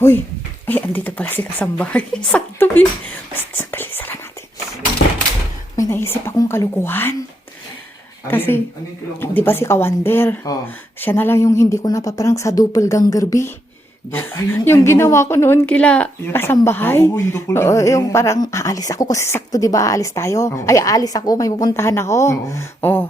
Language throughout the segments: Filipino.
Hoy, ay, andito pala si kasambahay. Sakto, Bi. Basta, sandali, sala natin. May naisip akong kalukuhan. Kasi, yung di ba si Kawander? Oo. Siya na lang yung hindi ko napaparang sa doppelganger, Bi. Do- ay, Yung ano? ginawa ko noon kila Yung- kasambahay. Oo, yung doppelganger. Oo, yung parang aalis ako kasi sakto, di ba? Aalis tayo. Oo. Ay, aalis ako. May pupuntahan ako. Oo. Oh.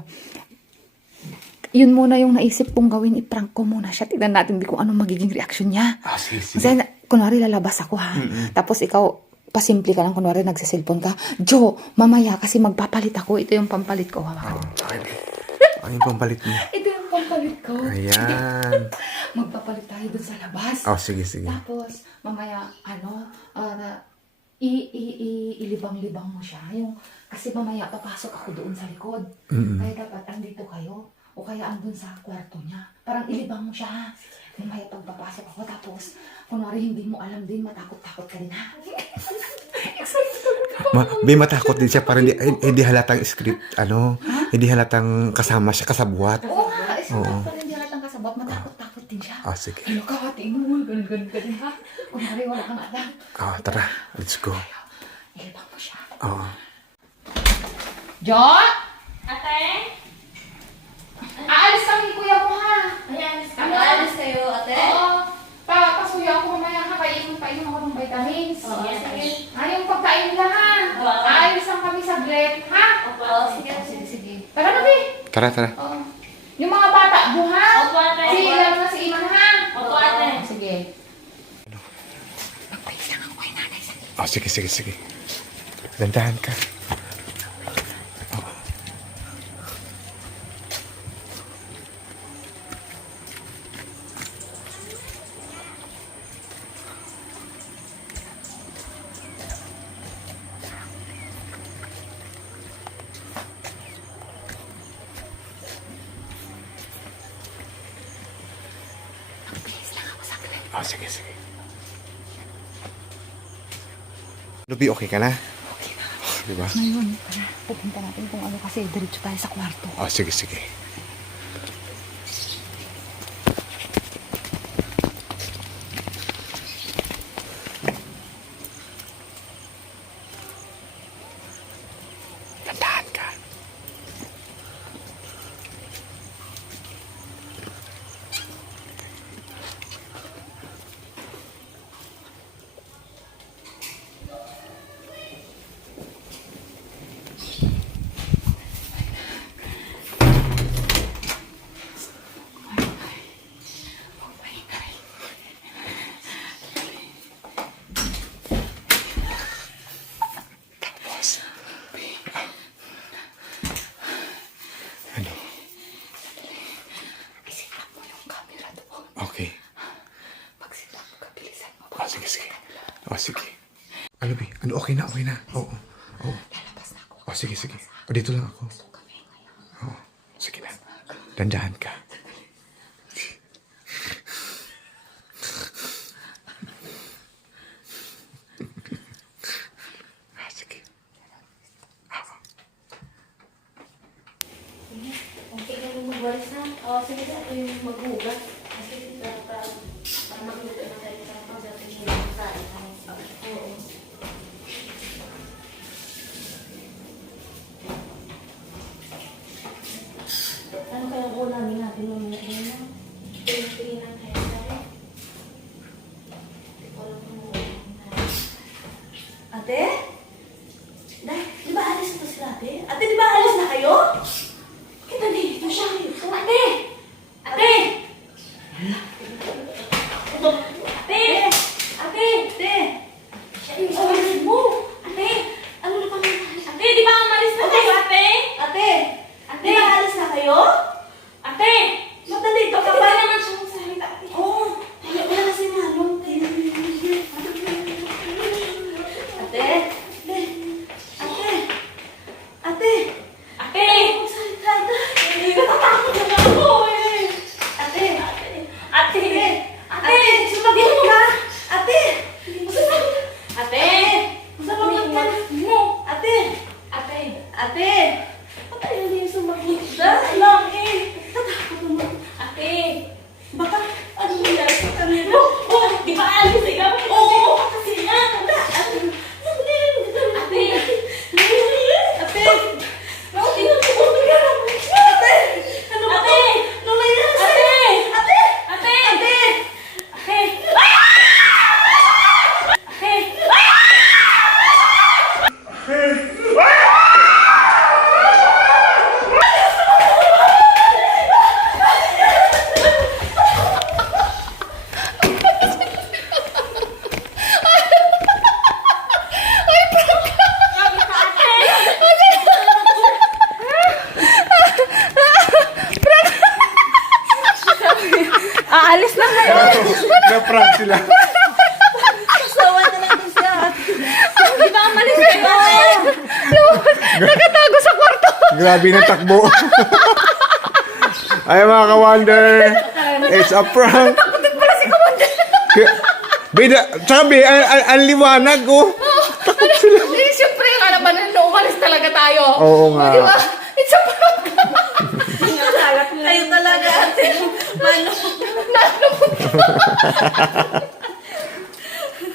Yun muna yung naisip kong gawin. I-prank ko muna siya. Tignan natin di kung anong magiging reaction niya. Ah, sige, sige. Kasi, kunwari, lalabas ako ha. Tapos ikaw, pasimple ka lang, kunwari, nagsiselfon ka. Jo, mamaya, kasi magpapalit ako. Ito yung pampalit ko. Hawakan. Oh, okay. Ano yung pampalit niya? Ito yung pampalit ko. Ayan. Magpapalit tayo dun sa labas. Oh, sige, sige. Tapos, mamaya, ano, na, i, i, i, ilibang-libang mo siya. Yung, kasi mamaya, papasok ako doon sa likod. Kaya dapat, andito kayo. Kaya andun sa kwarto niya. Parang ilibang mo siya. Mamaya pagpapasok ako, tapos, kunwari hindi mo alam din, matakot-takot ka din, ha? Ma may matakot din siya para hindi, eh, hindi halatang script, ano, hindi halatang kasama siya, kasabwat. Oo nga, isa nga pa rin di halatang kasabot, matakot-takot din siya. Ah, sige. Ano ka, tingol, ganun, ganun, ganun, ha? Kunwari wala kang alam. Ah, tara. Let's go. Ilibang mo siya. Oh. Jo! Ate? Aalis kami, kuya mo, ha? Ayan, Ano? alis kayo, ate? Oo. Pa, pasuya ako mamaya ha. Kainom pa inom ako ng vitamins. Oo, sige. Ah, yung pagkain nila ha. Oo. Aalis lang kami saglit, ha? Opo, oo, sige. Sige, sige. Tara na, Bi. Tara, tara. Oo. Yung mga bata, buha. Opo, ate. Si Ilan na si Iman, ha? Opo, ate. Oo, Sige. Magpahis lang ako kay nanay sa Oh, sige, sige, sige. Dandahan ka. Oh, sige, sige. Lubi, okay ka na? Okay na. Diba? Ngayon. Pupunta natin kung ano kasi diretso tayo sa kwarto. Oh, sige, sige. Okay. Pagsipan mo, kabilisan mo. Oh, sige, sige. Oh, sige. Ano, Bi? Ano, okay na, okay na. Oo. Oo. Lalabas na ako. Oh, sige, sige. Oh, dito lang ako. Oo. Sige na. Dandahan ka. Ah, sige. Ah, Okay na yung magwalis na. Oo, sige na. Yung maghugas. Ate? Dahil, di ba alis na sila, ate? Ate, di ba alis na kayo? Kita ni, ito siya. Ate! Ate! Ate! Ate. Sila. Sawa na din siya. Di ba umalis kayo? Nakatago sa kwarto. Grabe na takbo. Ay mga ka-wonder, it's a prank. Takot pala si Commander. Bida, be, ang, ang, ang liwanag oh. Eh, siyempre, akala ba na nung umalis talaga tayo? Oo nga. Di ba? It's a prank. Kayo talaga ate. Mano. no